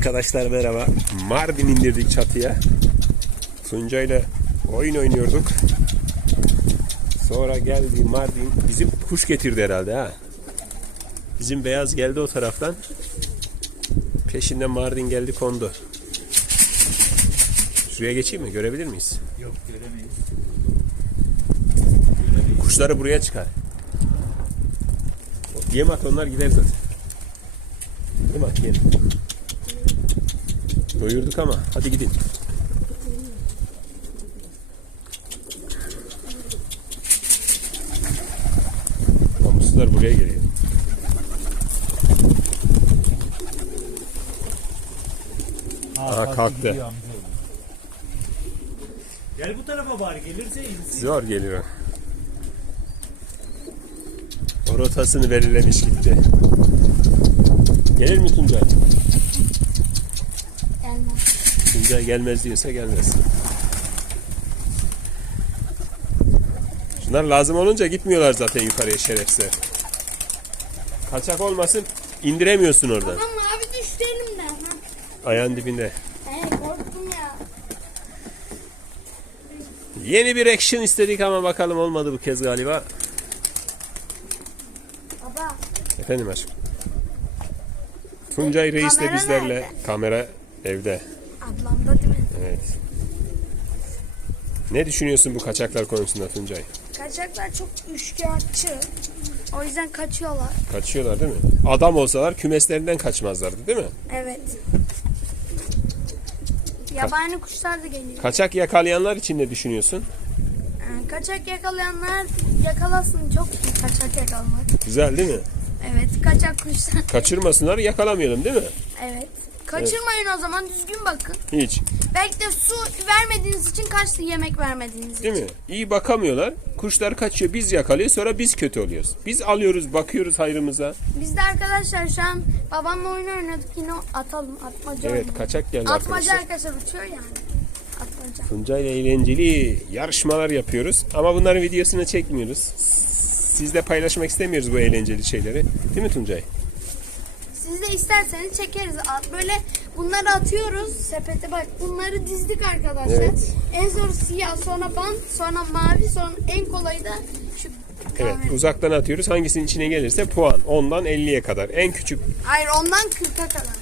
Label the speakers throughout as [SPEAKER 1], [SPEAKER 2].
[SPEAKER 1] Arkadaşlar merhaba. Mardin indirdik çatıya. Tunca ile oyun oynuyorduk. Sonra geldi Mardin. Bizim kuş getirdi herhalde ha. Bizim beyaz geldi o taraftan. Peşinden Mardin geldi kondu. Şuraya geçeyim mi? Görebilir miyiz?
[SPEAKER 2] Yok göremeyiz.
[SPEAKER 1] Kuşları buraya çıkar. Yem at onlar gider zaten. Yem at yem. Doyurduk ama hadi gidin. Namuslular buraya geliyor. Aha, kalktı.
[SPEAKER 2] Gel bu tarafa bari gelirse insin.
[SPEAKER 1] Zor geliyor. O rotasını belirlemiş gitti. Gelir mi Tuncay?
[SPEAKER 3] Gelmez.
[SPEAKER 1] Tuncay gelmez diyorsa gelmez. Şunlar lazım olunca gitmiyorlar zaten yukarıya şerefsiz. Kaçak olmasın indiremiyorsun oradan.
[SPEAKER 3] Ama mavi düştü elimden.
[SPEAKER 1] Ayağın dibinde.
[SPEAKER 3] He korktum ya.
[SPEAKER 1] Yeni bir action istedik ama bakalım olmadı bu kez galiba.
[SPEAKER 3] Baba
[SPEAKER 1] Efendim aşkım. Tuncay Reis de bizlerle. Kamera evde.
[SPEAKER 3] Ablamda değil mi?
[SPEAKER 1] Evet. Ne düşünüyorsun bu kaçaklar konusunda Tuncay?
[SPEAKER 3] Kaçaklar çok üçkağıtçı. O yüzden kaçıyorlar.
[SPEAKER 1] Kaçıyorlar değil mi? Adam olsalar kümeslerinden kaçmazlardı değil mi?
[SPEAKER 3] Evet. Yabani kuşlar da geliyor.
[SPEAKER 1] Kaçak yakalayanlar için ne düşünüyorsun?
[SPEAKER 3] Yani kaçak yakalayanlar yakalasın. Çok iyi kaçak yakalamak.
[SPEAKER 1] Güzel değil mi?
[SPEAKER 3] Evet kaçak kuşlar.
[SPEAKER 1] Kaçırmasınlar yakalamayalım değil mi?
[SPEAKER 3] Evet. Kaçırmayın o zaman düzgün bakın.
[SPEAKER 1] Hiç.
[SPEAKER 3] Belki de su vermediğiniz için kaçtı yemek vermediğiniz
[SPEAKER 1] Değil
[SPEAKER 3] için.
[SPEAKER 1] mi? İyi bakamıyorlar. Kuşlar kaçıyor biz yakalıyor sonra biz kötü oluyoruz. Biz alıyoruz bakıyoruz hayrımıza.
[SPEAKER 3] Biz de arkadaşlar şu an babamla oyun oynadık yine atalım atmaca
[SPEAKER 1] Evet
[SPEAKER 3] oynadık.
[SPEAKER 1] kaçak geldi
[SPEAKER 3] Atmaca
[SPEAKER 1] arkadaşlar.
[SPEAKER 3] arkadaşlar uçuyor yani. Atmaca.
[SPEAKER 1] Tuncay ile eğlenceli yarışmalar yapıyoruz. Ama bunların videosunu çekmiyoruz. Sizle paylaşmak istemiyoruz bu eğlenceli şeyleri. Değil mi Tuncay?
[SPEAKER 3] Siz de isterseniz çekeriz. At- Böyle bunları atıyoruz sepete bak. Bunları dizdik arkadaşlar.
[SPEAKER 1] Evet.
[SPEAKER 3] En zor siyah sonra bant sonra mavi sonra en kolayı da şu
[SPEAKER 1] Evet
[SPEAKER 3] kahve.
[SPEAKER 1] uzaktan atıyoruz. Hangisinin içine gelirse puan. 10'dan 50'ye kadar. En küçük
[SPEAKER 3] Hayır ondan 40'a kadar.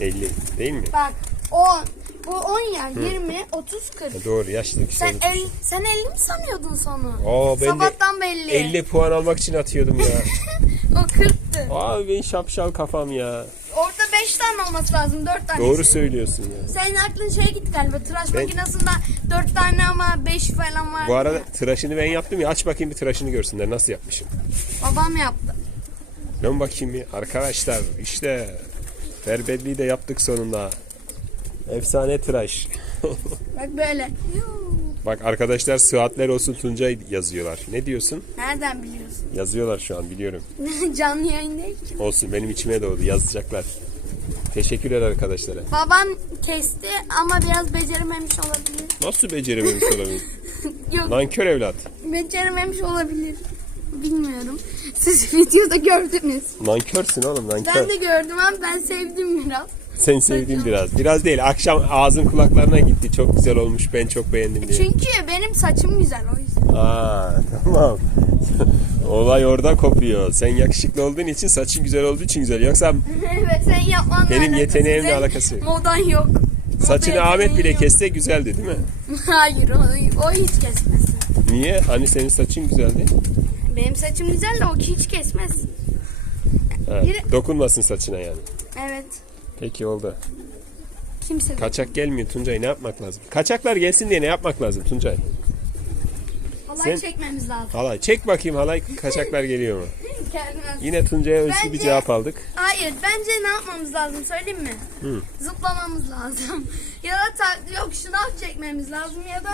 [SPEAKER 1] 50 değil mi?
[SPEAKER 3] Bak 10. Bu 10 ya 20, 30, 40.
[SPEAKER 1] Doğru yaşlılık
[SPEAKER 3] Sen
[SPEAKER 1] sen
[SPEAKER 3] el, sen 50 mi sanıyordun sonu?
[SPEAKER 1] Aa, ben de
[SPEAKER 3] Sabahtan belli.
[SPEAKER 1] 50 puan almak için atıyordum ya.
[SPEAKER 3] O 40'tı.
[SPEAKER 1] Abi ben şapşal kafam ya.
[SPEAKER 3] Orada 5 tane olması lazım 4 tane.
[SPEAKER 1] Doğru söylüyorsun ya.
[SPEAKER 3] Senin aklın şeye gitti galiba. Tıraş
[SPEAKER 1] Ben-
[SPEAKER 3] makinesinde 4 tane ama 5 falan var.
[SPEAKER 1] Bu arada tıraşını ben yaptım ya. Aç bakayım bir tıraşını görsünler nasıl yapmışım.
[SPEAKER 3] Babam yaptı.
[SPEAKER 1] Dön bakayım bir. Arkadaşlar işte Berbelliği de yaptık sonunda. Efsane tıraş.
[SPEAKER 3] Bak böyle. Yuu.
[SPEAKER 1] Bak arkadaşlar sıhhatler olsun Tuncay yazıyorlar. Ne diyorsun?
[SPEAKER 3] Nereden biliyorsun?
[SPEAKER 1] Yazıyorlar şu an biliyorum.
[SPEAKER 3] Canlı yayın değil ki.
[SPEAKER 1] Olsun benim içime doğdu yazacaklar. Teşekkürler arkadaşlara.
[SPEAKER 3] Babam kesti ama biraz becerememiş olabilir.
[SPEAKER 1] Nasıl becerememiş olabilir?
[SPEAKER 3] Yok
[SPEAKER 1] Nankör evlat.
[SPEAKER 3] becerememiş olabilir. Bilmiyorum. Siz videoda gördünüz.
[SPEAKER 1] Nankörsün oğlum nankör.
[SPEAKER 3] Ben de gördüm ama ben sevdim biraz.
[SPEAKER 1] Sen sevdiğin biraz. Biraz değil. Akşam ağzın kulaklarına gitti. Çok güzel olmuş. Ben çok beğendim diye.
[SPEAKER 3] Çünkü benim saçım güzel o yüzden.
[SPEAKER 1] Aa tamam. Olay orada kopuyor. Sen yakışıklı olduğun için saçın güzel olduğu için güzel. Yoksa
[SPEAKER 3] evet sen yapman
[SPEAKER 1] Benim yeteneğimle alakası yok.
[SPEAKER 3] Modan yok. Moda
[SPEAKER 1] saçını Ahmet bile
[SPEAKER 3] yok.
[SPEAKER 1] kesse güzeldi değil mi?
[SPEAKER 3] Hayır o, o hiç kesmez.
[SPEAKER 1] Niye? Hani senin saçın güzeldi.
[SPEAKER 3] Benim saçım güzel de o hiç kesmez.
[SPEAKER 1] Ha,
[SPEAKER 3] Biri-
[SPEAKER 1] dokunmasın saçına yani.
[SPEAKER 3] Evet.
[SPEAKER 1] Peki oldu.
[SPEAKER 3] Kimse
[SPEAKER 1] Kaçak gelmiyor Tuncay ne yapmak lazım? Kaçaklar gelsin diye ne yapmak lazım Tuncay?
[SPEAKER 3] halay
[SPEAKER 1] Sen-
[SPEAKER 3] çekmemiz lazım.
[SPEAKER 1] Halay çek bakayım halay kaçaklar geliyor mu?
[SPEAKER 3] Gelmez.
[SPEAKER 1] Yine Tuncay'a özgü bir
[SPEAKER 3] Bence-
[SPEAKER 1] cevap aldık.
[SPEAKER 3] Hayır bence ne yapmamız lazım söyleyeyim mi?
[SPEAKER 1] Hı.
[SPEAKER 3] Zıplamamız lazım. ya da ta- yok şınav çekmemiz lazım ya da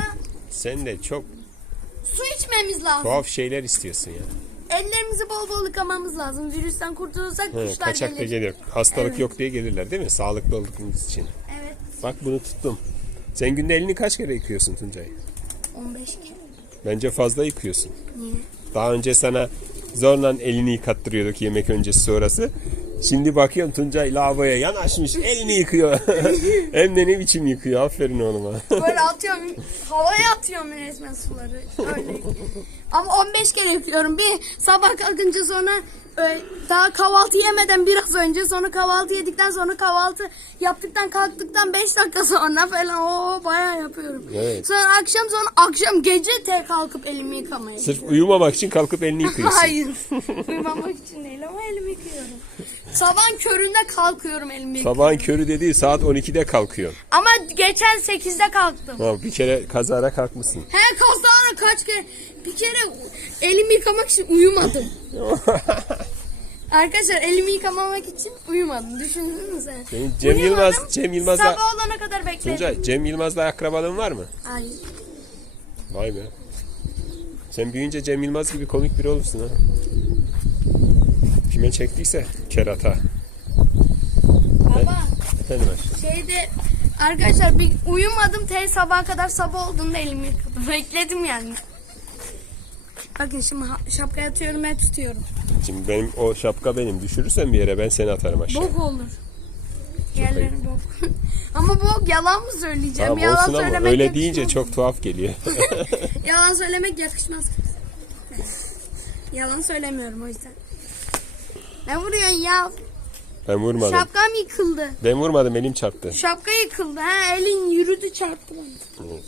[SPEAKER 1] Sen de çok
[SPEAKER 3] su içmemiz lazım.
[SPEAKER 1] tuhaf şeyler istiyorsun ya.
[SPEAKER 3] Ellerimizi bol bol yıkamamız lazım. Virüsten kurtulursak
[SPEAKER 1] He,
[SPEAKER 3] kuşlar
[SPEAKER 1] kaçak da
[SPEAKER 3] gelir.
[SPEAKER 1] Hastalık
[SPEAKER 3] Evet.
[SPEAKER 1] yok diye gelirler değil mi? Sağlıklı olduğumuz için.
[SPEAKER 3] Evet.
[SPEAKER 1] Bak bunu tuttum. Sen günde elini kaç kere yıkıyorsun Tuncay?
[SPEAKER 3] 15 kere.
[SPEAKER 1] Bence fazla yıkıyorsun.
[SPEAKER 3] Niye?
[SPEAKER 1] Daha önce sana zorla elini yıkattırıyorduk yemek öncesi sonrası. Şimdi bakıyorum Tuncay lavaboya yanaşmış elini yıkıyor. Hem de ne biçim yıkıyor aferin oğluma.
[SPEAKER 3] Böyle atıyorum. Havaya atıyorum resmen suları. Öyle. Ama 15 kere yıkıyorum. Bir sabah kalkınca sonra e, daha kahvaltı yemeden biraz önce sonra kahvaltı yedikten sonra kahvaltı yaptıktan kalktıktan 5 dakika sonra falan o bayağı yapıyorum.
[SPEAKER 1] Evet.
[SPEAKER 3] Sonra akşam sonra akşam gece tek kalkıp elimi yıkamaya
[SPEAKER 1] Sırf uyumamak için kalkıp elini yıkıyorsun.
[SPEAKER 3] Hayır. Uyumamak için değil ama elimi yıkıyorum. Sabahın köründe kalkıyorum elimi.
[SPEAKER 1] Sabahın körü dediği saat 12'de kalkıyor.
[SPEAKER 3] Ama geçen 8'de kalktım.
[SPEAKER 1] Ha, bir kere kazara kalkmışsın.
[SPEAKER 3] He kazara kaç kere bir kere elimi yıkamak için uyumadım. Arkadaşlar elimi yıkamamak için uyumadım. Düşünsenize.
[SPEAKER 1] Senin Cem
[SPEAKER 3] Uyumadım,
[SPEAKER 1] Yılmaz, Cem Yılmaz'la
[SPEAKER 3] Sabah olana kadar bekledim.
[SPEAKER 1] Tuncay, Cem Yılmaz'la akrabalığın var mı?
[SPEAKER 3] Hayır.
[SPEAKER 1] Vay be. Sen büyüyünce Cem Yılmaz gibi komik biri olursun ha. Kime çektiyse kerata.
[SPEAKER 3] Baba
[SPEAKER 1] Efendim
[SPEAKER 3] şeyde arkadaşlar bir uyumadım te sabaha kadar sabah olduğunda elimi yıkadım. Bekledim yani. Bakın şimdi şapkayı atıyorum ben tutuyorum.
[SPEAKER 1] Şimdi benim o şapka benim. Düşürürsen bir yere ben seni atarım aşağı.
[SPEAKER 3] Bok olur. Yerleri bok. Ama bok yalan mı söyleyeceğim?
[SPEAKER 1] Tamam
[SPEAKER 3] yalan
[SPEAKER 1] olsun ama
[SPEAKER 3] söylemek
[SPEAKER 1] öyle deyince çok tuhaf geliyor.
[SPEAKER 3] Yalan söylemek yakışmaz. Yalan söylemiyorum o yüzden. Ne vuruyorsun ya?
[SPEAKER 1] ben vurmadım.
[SPEAKER 3] Şapkam yıkıldı.
[SPEAKER 1] Ben vurmadım elim çarptı.
[SPEAKER 3] Şapka yıkıldı. Ha elin yürüdü çarptı.
[SPEAKER 1] Evet.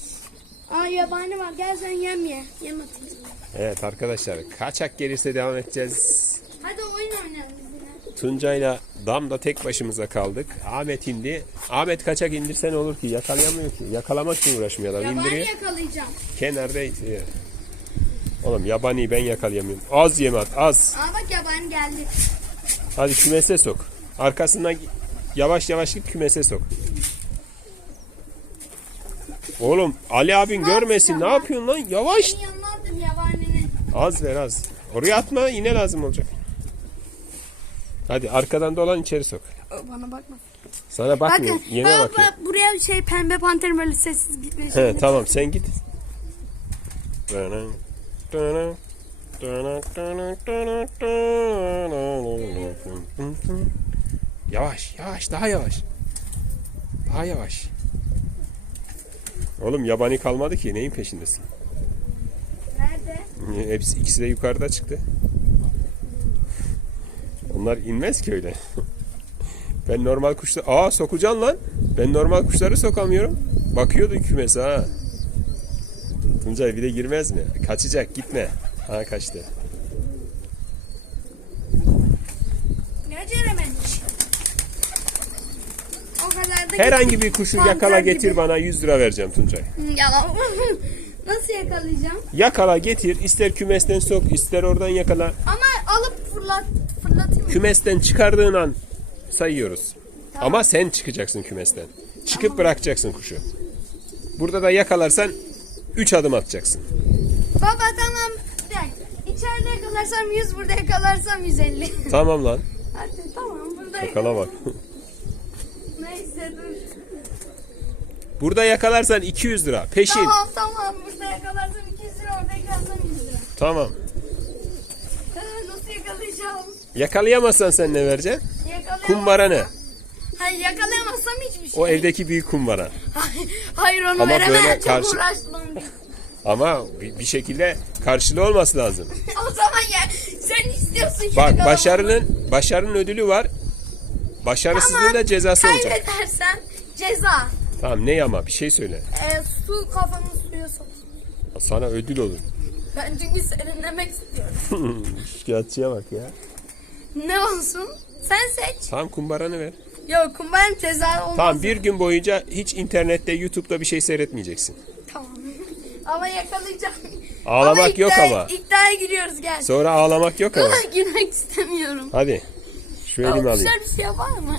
[SPEAKER 3] Aa yabani var gel sen yem ye. Yem atayım.
[SPEAKER 1] Evet arkadaşlar kaçak gelirse devam edeceğiz.
[SPEAKER 3] Hadi oyun oynayalım.
[SPEAKER 1] Tuncay'la damda tek başımıza kaldık. Ahmet indi. Ahmet kaçak indirse ne olur ki? Yakalayamıyor ki. Yakalamak için uğraşmıyor adam.
[SPEAKER 3] Yabani
[SPEAKER 1] indiriyor.
[SPEAKER 3] yakalayacağım.
[SPEAKER 1] Kenarda e, Oğlum yabaniyi ben yakalayamıyorum. Az yem at az.
[SPEAKER 3] Aa bak yabani geldi.
[SPEAKER 1] Hadi kümese sok. Arkasından yavaş yavaş git kümese sok. Oğlum Ali abin görmesin. Ne yapıyorsun lan? Yavaş. Az ver az. Oraya atma yine lazım olacak. Hadi arkadan dolan içeri sok.
[SPEAKER 3] Bana bakma.
[SPEAKER 1] Sana bakmıyorum.
[SPEAKER 3] Bakın
[SPEAKER 1] Yeme
[SPEAKER 3] bak,
[SPEAKER 1] bakıyor.
[SPEAKER 3] bak, buraya şey pembe panter böyle sessiz gitmiş.
[SPEAKER 1] He, tamam sen git. Yavaş yavaş daha yavaş. Daha yavaş. Oğlum yabani kalmadı ki neyin peşindesin?
[SPEAKER 3] Nerede?
[SPEAKER 1] Hepsi ikisi de yukarıda çıktı. Onlar inmez ki öyle. ben normal kuşları... Aa sokacaksın lan. Ben normal kuşları sokamıyorum. Bakıyordu kümese ha. Tuncay bir de girmez mi? Kaçacak gitme. Ha kaçtı.
[SPEAKER 3] O kadar da
[SPEAKER 1] Herhangi bir kuşu
[SPEAKER 3] Panter
[SPEAKER 1] yakala
[SPEAKER 3] gibi.
[SPEAKER 1] getir bana 100 lira vereceğim Tuncay.
[SPEAKER 3] Yalan. Nasıl yakalayacağım?
[SPEAKER 1] Yakala getir ister kümesten sok ister oradan yakala.
[SPEAKER 3] Ama alıp fırlat, fırlatayım?
[SPEAKER 1] Kümesten çıkardığın an sayıyoruz. Ama sen çıkacaksın kümesten. Çıkıp bırakacaksın kuşu. Burada da yakalarsan 3 adım atacaksın.
[SPEAKER 3] Baba tamam. Dakika. İçeride yakalarsam 100, burada yakalarsam 150.
[SPEAKER 1] Tamam lan.
[SPEAKER 3] Hadi tamam burada
[SPEAKER 1] Yakala bak.
[SPEAKER 3] Neyse dur.
[SPEAKER 1] Burada yakalarsan 200 lira. Peşin.
[SPEAKER 3] Tamam tamam burada yakalarsam 200 lira orada yakalarsam 100 lira.
[SPEAKER 1] Tamam.
[SPEAKER 3] Ee, Nasıl yakalayacağım?
[SPEAKER 1] Yakalayamazsan sen ne vereceksin?
[SPEAKER 3] Yakalayamazsam...
[SPEAKER 1] Kumbara ne?
[SPEAKER 3] Hayır yakalayamazsam hiçbir şey.
[SPEAKER 1] O evdeki büyük kumbara.
[SPEAKER 3] Hayır, hayır onu
[SPEAKER 1] Ama
[SPEAKER 3] veremem.
[SPEAKER 1] böyle
[SPEAKER 3] Çok
[SPEAKER 1] karşı-
[SPEAKER 3] uğraştım.
[SPEAKER 1] Ama bir bir şekilde karşılığı olması lazım.
[SPEAKER 3] o zaman ya sen istiyorsun
[SPEAKER 1] Bak
[SPEAKER 3] yakalamamı.
[SPEAKER 1] başarının başarının ödülü var. Başarısızlığın da cezası olacak.
[SPEAKER 3] Kaybedersen ceza.
[SPEAKER 1] Tamam ne ama bir şey söyle.
[SPEAKER 3] Ee, su kafanı suya sok.
[SPEAKER 1] Sana ödül olur.
[SPEAKER 3] Ben çünkü serinlemek istiyorum.
[SPEAKER 1] Şikayetçiye bak ya.
[SPEAKER 3] ne olsun? Sen seç.
[SPEAKER 1] Tamam kumbaranı ver.
[SPEAKER 3] Yok kumbaranın tezahürü olmaz.
[SPEAKER 1] Tamam bir gün boyunca hiç internette YouTube'da bir şey seyretmeyeceksin.
[SPEAKER 3] Ama yakalayacağım.
[SPEAKER 1] Ağlamak yok
[SPEAKER 3] iddiaya-
[SPEAKER 1] ama.
[SPEAKER 3] İddiaya giriyoruz gel.
[SPEAKER 1] Sonra ağlamak yok ama.
[SPEAKER 3] Girmek istemiyorum.
[SPEAKER 1] Hadi. Şu
[SPEAKER 3] Ama
[SPEAKER 1] elimi alayım.
[SPEAKER 3] güzel bir şey yapar mı?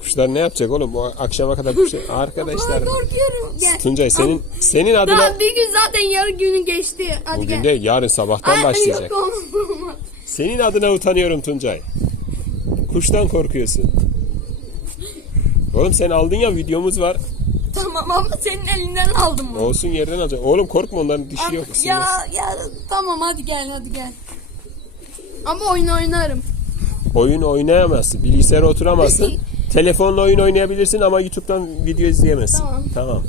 [SPEAKER 1] Kuşlar ne yapacak oğlum? Bu akşama kadar kuşlar. Arkadaşlar.
[SPEAKER 3] Korkuyorum. Gel.
[SPEAKER 1] Tuncay senin senin adına
[SPEAKER 3] Daha bir gün zaten yarı günü geçti. Hadi
[SPEAKER 1] bugün
[SPEAKER 3] gel.
[SPEAKER 1] de yarın sabahtan
[SPEAKER 3] Ay,
[SPEAKER 1] başlayacak.
[SPEAKER 3] Yok olmaz.
[SPEAKER 1] Senin adına utanıyorum Tuncay. Kuştan korkuyorsun. Oğlum sen aldın ya videomuz var.
[SPEAKER 3] Tamam ama senin elinden aldım bunu.
[SPEAKER 1] Olsun yerden alacak. Oğlum korkma onların dişi yok. ısınmaz.
[SPEAKER 3] Ya ya tamam hadi gel hadi gel. Ama oyun oynarım.
[SPEAKER 1] Oyun oynayamazsın. Bilgisayara oturamazsın. Telefonla oyun oynayabilirsin ama YouTube'dan video izleyemezsin.
[SPEAKER 3] Tamam.
[SPEAKER 1] Tamam.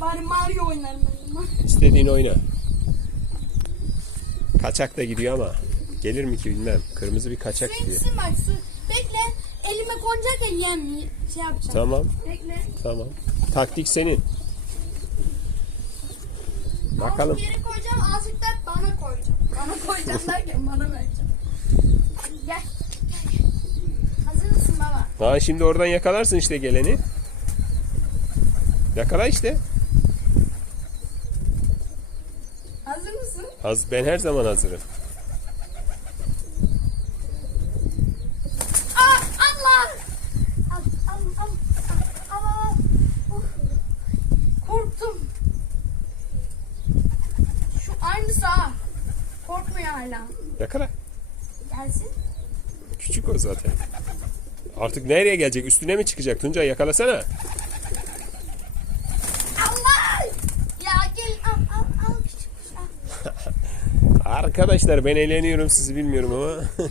[SPEAKER 3] Bari Mario oynarım ben.
[SPEAKER 1] İstediğin oyna. Kaçak da gidiyor ama. Gelir mi ki bilmem. Kırmızı bir kaçak
[SPEAKER 3] Su
[SPEAKER 1] gidiyor.
[SPEAKER 3] bak su. Bekle. Elime konacak ya yem şey yapacağım.
[SPEAKER 1] Tamam.
[SPEAKER 3] Bekle.
[SPEAKER 1] Tamam. Taktik senin. Bakalım.
[SPEAKER 3] Azıcık geri koyacağım azıcık da bana koyacağım. Bana koyacağım derken bana vereceğim. Gel. Gel gel. Hazır mısın baba?
[SPEAKER 1] Ha şimdi oradan yakalarsın işte geleni. Yakala işte.
[SPEAKER 3] Hazır mısın?
[SPEAKER 1] Haz ben her zaman hazırım.
[SPEAKER 3] Aa, Allah! Al, al, al, al, al, al. Of. Korktum. Şu aynısı ha. Korkmuyor hala.
[SPEAKER 1] Yakala.
[SPEAKER 3] Gelsin.
[SPEAKER 1] Küçük o zaten. Artık nereye gelecek? Üstüne mi çıkacak? Tuncay yakalasana.
[SPEAKER 3] Allah! Ya gel al al al küçük kuş al.
[SPEAKER 1] Arkadaşlar ben eğleniyorum sizi bilmiyorum ama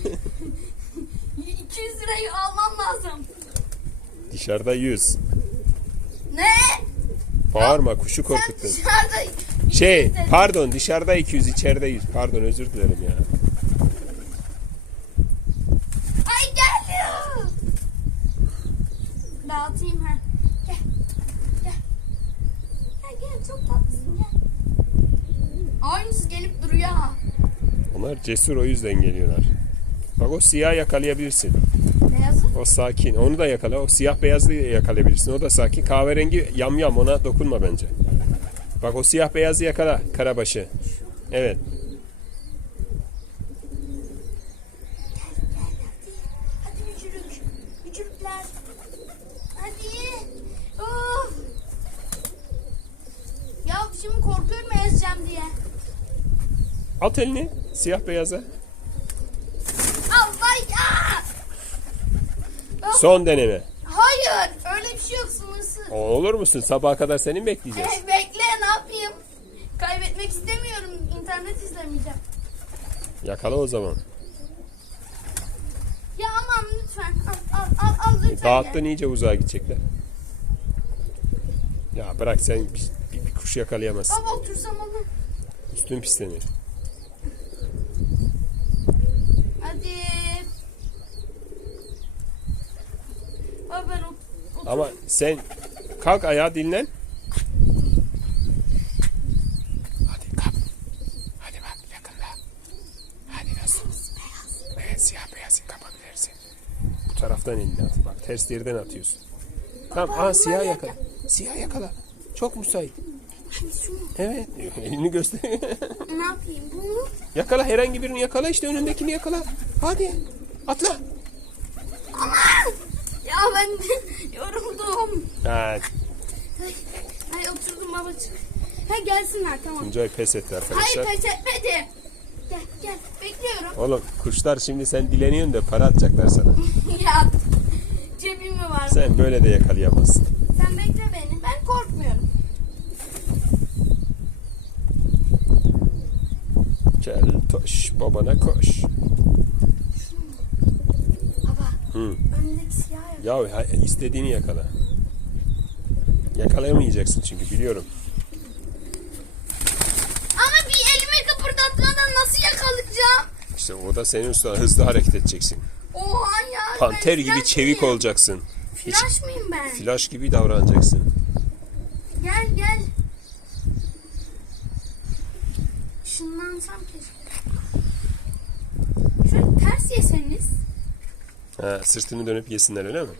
[SPEAKER 3] 200 lirayı almam lazım.
[SPEAKER 1] dışarıda 100.
[SPEAKER 3] Ne?
[SPEAKER 1] Bağırma kuşu
[SPEAKER 3] Sen
[SPEAKER 1] korkuttun.
[SPEAKER 3] dışarıda 200
[SPEAKER 1] Şey
[SPEAKER 3] dedin.
[SPEAKER 1] pardon dışarıda 200 içeride 100. Pardon özür dilerim ya.
[SPEAKER 3] Ay geliyor. Dağıtayım ha. Gel. Gel. Gel gel çok tatlısın gel. Aynısı gelip duruyor ha.
[SPEAKER 1] Onlar cesur o yüzden geliyorlar. Bak o siyah yakalayabilirsin.
[SPEAKER 3] Beyazı.
[SPEAKER 1] O sakin. Onu da yakala. O siyah beyazlı yakalayabilirsin. O da sakin. Kahverengi yam yam ona dokunma bence. Bak o siyah beyazı yakala karabaşı. Evet.
[SPEAKER 3] Hadi bücürük. Bücürükler. Hadi. Of. Ya şimdi korkuyorum ezeceğim diye.
[SPEAKER 1] At elini siyah beyaza.
[SPEAKER 3] Allah ya.
[SPEAKER 1] Son deneme.
[SPEAKER 3] Hayır. Öyle bir şey yok sınırsız.
[SPEAKER 1] Olur musun? Sabaha kadar senin bekleyeceğiz.
[SPEAKER 3] Eh, bekle ne yapayım? Kaybetmek istemiyorum. İnternet izlemeyeceğim.
[SPEAKER 1] Yakala o zaman.
[SPEAKER 3] Ya aman lütfen. Al al al, al lütfen.
[SPEAKER 1] Dağıttın iyice uzağa gidecekler. Ya bırak sen bir, bir, bir kuş yakalayamazsın.
[SPEAKER 3] Baba otursam olur.
[SPEAKER 1] Üstün pislenir.
[SPEAKER 3] Ben
[SPEAKER 1] Ama sen kalk ayağa dinlen. Hadi kalk. Hadi bak yakala. Hadi nasıl? Evet siyah beyaz kapabilirsin. Bu taraftan elini at. Bak ters yerden atıyorsun. Tamam. Aa siyah yakala. Siyah yakala. Çok müsait. Evet. Elini göster.
[SPEAKER 3] ne yapayım? Bunu
[SPEAKER 1] yakala herhangi birini yakala işte önündekini yakala. Hadi. Atla.
[SPEAKER 3] Aman! Ya ben yoruldum.
[SPEAKER 1] Ha,
[SPEAKER 3] Ay oturdum babacık. Ha gelsinler tamam.
[SPEAKER 1] Tuncay pes etti arkadaşlar.
[SPEAKER 3] Hayır pes etmedi. Gel gel bekliyorum.
[SPEAKER 1] Oğlum kuşlar şimdi sen dileniyorsun da para atacaklar sana.
[SPEAKER 3] ya cebim mi var?
[SPEAKER 1] Sen böyle de yakalayamazsın.
[SPEAKER 3] Sen bekle beni. Ben korkmuyorum.
[SPEAKER 1] Gel toş babana koş.
[SPEAKER 3] Baba
[SPEAKER 1] Hı.
[SPEAKER 3] önündeki siyah ya.
[SPEAKER 1] İstediğini yakala. Yakalayamayacaksın çünkü biliyorum.
[SPEAKER 3] Ama bir elimi kıpırdatmadan nasıl yakalayacağım?
[SPEAKER 1] İşte o da senin üstüne hızlı hareket edeceksin.
[SPEAKER 3] Oha ya.
[SPEAKER 1] Panter
[SPEAKER 3] ben
[SPEAKER 1] gibi çevik
[SPEAKER 3] mıyım?
[SPEAKER 1] olacaksın. Hiç
[SPEAKER 3] Flash mıyım ben?
[SPEAKER 1] flash gibi davranacaksın.
[SPEAKER 3] Gel gel. Işınlansam keşke. Şöyle ters yeseniz.
[SPEAKER 1] Ha, sırtını dönüp yesinler öyle mi?
[SPEAKER 3] Hı hı.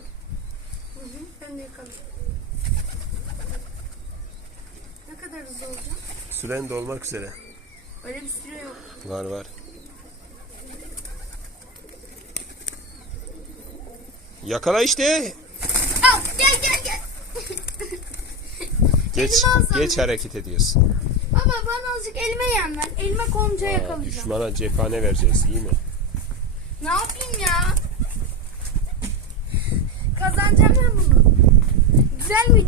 [SPEAKER 3] Ben de yakalayayım. Ne kadar hızlı olacağım?
[SPEAKER 1] Süren dolmak üzere.
[SPEAKER 3] Öyle bir süre yok.
[SPEAKER 1] Var var. Yakala işte.
[SPEAKER 3] Al gel gel gel.
[SPEAKER 1] Geç geç hareket ediyorsun.
[SPEAKER 3] Baba bana azıcık elime yem ver. Elime konca yakalayacağım.
[SPEAKER 1] düşmana cephane vereceğiz iyi mi?
[SPEAKER 3] Ne yapayım ya? Kazanacağım ben bunu.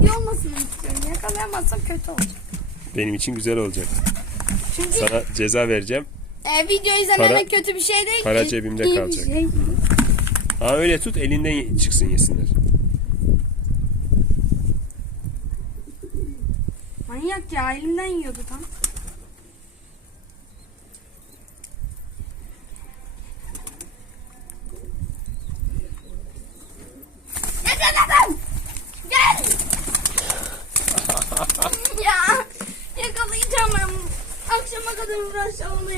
[SPEAKER 3] Video olmasını istiyorum. Yakalayamazsam kötü olacak.
[SPEAKER 1] Benim için güzel olacak.
[SPEAKER 3] Çünkü
[SPEAKER 1] Sana ceza vereceğim.
[SPEAKER 3] e, video izlememek
[SPEAKER 1] Para-
[SPEAKER 3] kötü bir şey değil
[SPEAKER 1] para
[SPEAKER 3] ki.
[SPEAKER 1] cebimde
[SPEAKER 3] İyi bir
[SPEAKER 1] kalacak.
[SPEAKER 3] şey.
[SPEAKER 1] Ha öyle tut elinden ye- çıksın yesinler.
[SPEAKER 3] Manyak ya elimden yiyordu tam. Gel gel gel, gel. Gel. ya yakalayacağım ben. Akşama kadar uğraşacağım onu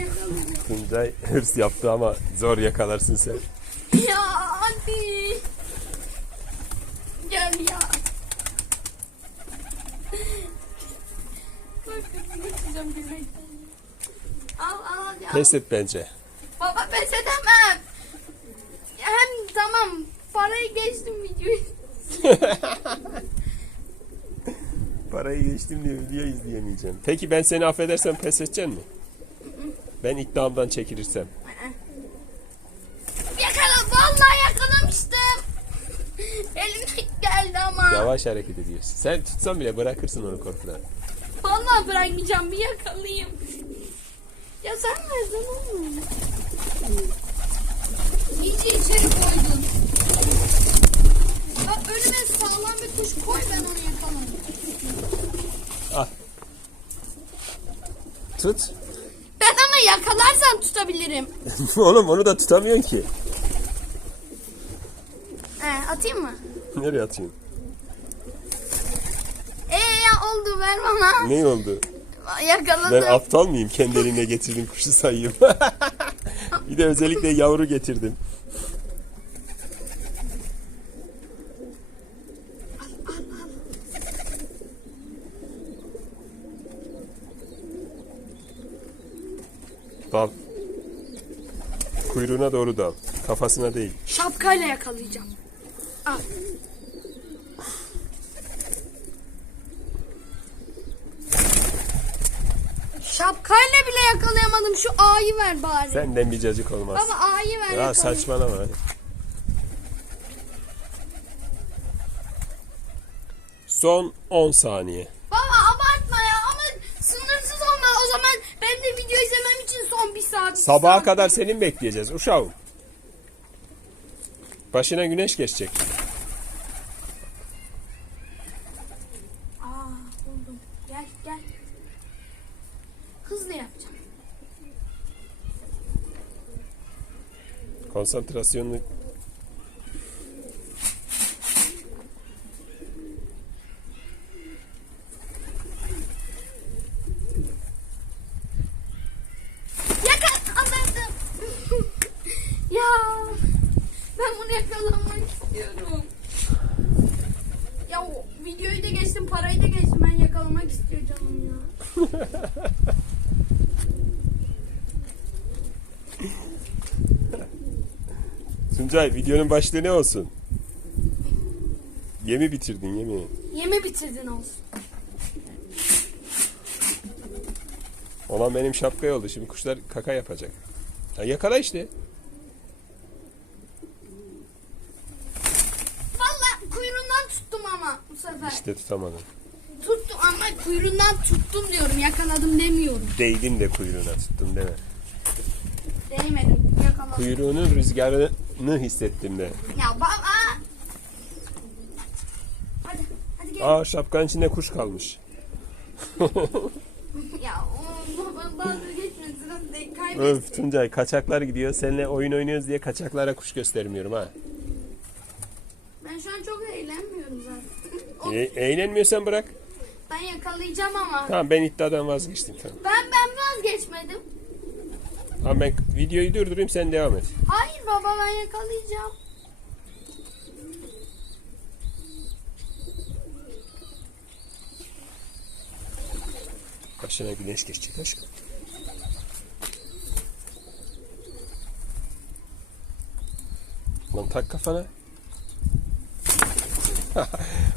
[SPEAKER 1] Tuncay hırs yaptı ama zor yakalarsın sen.
[SPEAKER 3] Ya hadi. Gel ya. Al al al.
[SPEAKER 1] Pes et bence.
[SPEAKER 3] Baba pes edemem. Hem tamam parayı geçtim videoyu.
[SPEAKER 1] Parayı geçtim diye video izleyemeyeceğim. Peki ben seni affedersem pes edeceksin mi? Ben iddiamdan çekilirsem.
[SPEAKER 3] Yakala vallahi yakalamıştım. Elimde geldi ama.
[SPEAKER 1] Yavaş hareket ediyorsun. Sen tutsan bile bırakırsın onu korkudan.
[SPEAKER 3] Vallahi bırakmayacağım bir yakalayayım. Ya sen verdin oğlum. İyice içeri koydun. Bak önüme sağlam bir kuş koy ben onu yakalarım.
[SPEAKER 1] Al. Tut.
[SPEAKER 3] Yakalarsam tutabilirim.
[SPEAKER 1] Oğlum onu da tutamıyorsun ki.
[SPEAKER 3] He, atayım mı?
[SPEAKER 1] Nereye atıyorsun?
[SPEAKER 3] Ee ya oldu ver bana.
[SPEAKER 1] Ne oldu?
[SPEAKER 3] Yakaladım.
[SPEAKER 1] Ben aptal mıyım? Kendi elimle getirdim kuşu sayayım. bir de özellikle yavru getirdim. Dal. Kuyruğuna doğru dal. Kafasına değil.
[SPEAKER 3] Şapkayla yakalayacağım. Al. Şapkayla bile yakalayamadım. Şu A'yı ver bari.
[SPEAKER 1] Senden bir cacık olmaz.
[SPEAKER 3] Baba A'yı ver
[SPEAKER 1] Ya
[SPEAKER 3] yakalayayım.
[SPEAKER 1] saçmalama. hadi. Son 10 saniye. Sabaha kadar seni mi bekleyeceğiz uşağım? Başına güneş geçecek.
[SPEAKER 3] Aa buldum. Gel gel. Hızlı yapacağım.
[SPEAKER 1] Konsantrasyonunu
[SPEAKER 3] Yakaladım. ya ben bunu yakalamak istiyorum. Ya o videoyu da geçtim, parayı da geçtim. Ben yakalamak istiyor canım ya.
[SPEAKER 1] Tuncay videonun başlığı ne olsun? Yemi bitirdin yemi.
[SPEAKER 3] Yemi bitirdin olsun.
[SPEAKER 1] Olan benim şapka oldu. Şimdi kuşlar kaka yapacak. Ya yakala işte.
[SPEAKER 3] Vallahi kuyruğundan tuttum ama bu sefer.
[SPEAKER 1] İşte tutamadın.
[SPEAKER 3] Tuttum ama kuyruğundan tuttum diyorum. Yakaladım demiyorum.
[SPEAKER 1] Değdim de kuyruğuna tuttun deme.
[SPEAKER 3] Değmedim. Yakaladım.
[SPEAKER 1] Kuyruğunun rüzgarını hissettim de.
[SPEAKER 3] Ya baba. Hadi, hadi gel.
[SPEAKER 1] Aa şapkanın içinde kuş kalmış.
[SPEAKER 3] Ya o baba bazı geçmesin. de
[SPEAKER 1] Öf
[SPEAKER 3] Kaybetsin.
[SPEAKER 1] Tuncay kaçaklar gidiyor. Seninle oyun oynuyoruz diye kaçaklara kuş göstermiyorum ha.
[SPEAKER 3] Ben şu an çok eğlenmiyorum zaten.
[SPEAKER 1] E- eğlenmiyorsan bırak.
[SPEAKER 3] Yakalayacağım ama.
[SPEAKER 1] Tamam ben iddiadan vazgeçtim tamam.
[SPEAKER 3] Ben ben vazgeçmedim.
[SPEAKER 1] Tamam ben videoyu durdurayım sen devam et.
[SPEAKER 3] Hayır baba ben yakalayacağım.
[SPEAKER 1] Başına güneş geçecek aşkım. Lan tak kafana.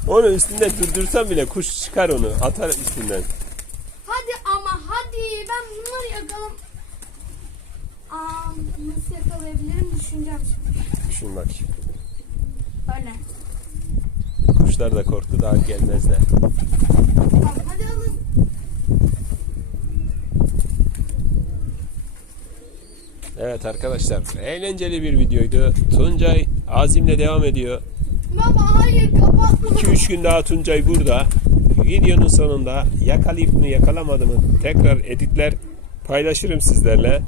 [SPEAKER 1] onu üstünden durdursan bile kuş çıkar onu. Atar üstünden.
[SPEAKER 3] Hadi ama hadi ben bunları yakalam. Aa, nasıl yakalayabilirim düşüneceğim şimdi.
[SPEAKER 1] Düşün bak.
[SPEAKER 3] Böyle.
[SPEAKER 1] Kuşlar da korktu daha gelmezler.
[SPEAKER 3] Tamam, hadi alın.
[SPEAKER 1] Evet arkadaşlar eğlenceli bir videoydu. Tuncay Azimle devam ediyor.
[SPEAKER 3] Baba hayır kapatma.
[SPEAKER 1] 2-3 gün daha Tuncay burada. Videonun sonunda yakalayıp mı yakalamadı mı tekrar editler paylaşırım sizlerle.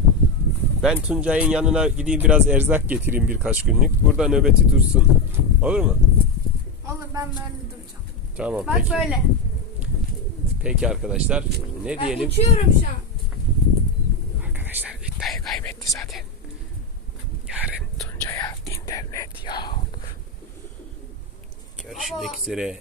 [SPEAKER 1] Ben Tuncay'ın yanına gideyim biraz erzak getireyim birkaç günlük. Burada nöbeti dursun. Olur mu?
[SPEAKER 3] Olur ben böyle duracağım.
[SPEAKER 1] Tamam
[SPEAKER 3] Bak
[SPEAKER 1] peki.
[SPEAKER 3] böyle.
[SPEAKER 1] Peki arkadaşlar ne
[SPEAKER 3] Ben
[SPEAKER 1] diyelim?
[SPEAKER 3] uçuyorum şu an.
[SPEAKER 1] Arkadaşlar iddiayı kaybetti zaten. Yarın Tuncay'a internet yok. Görüşmek üzere.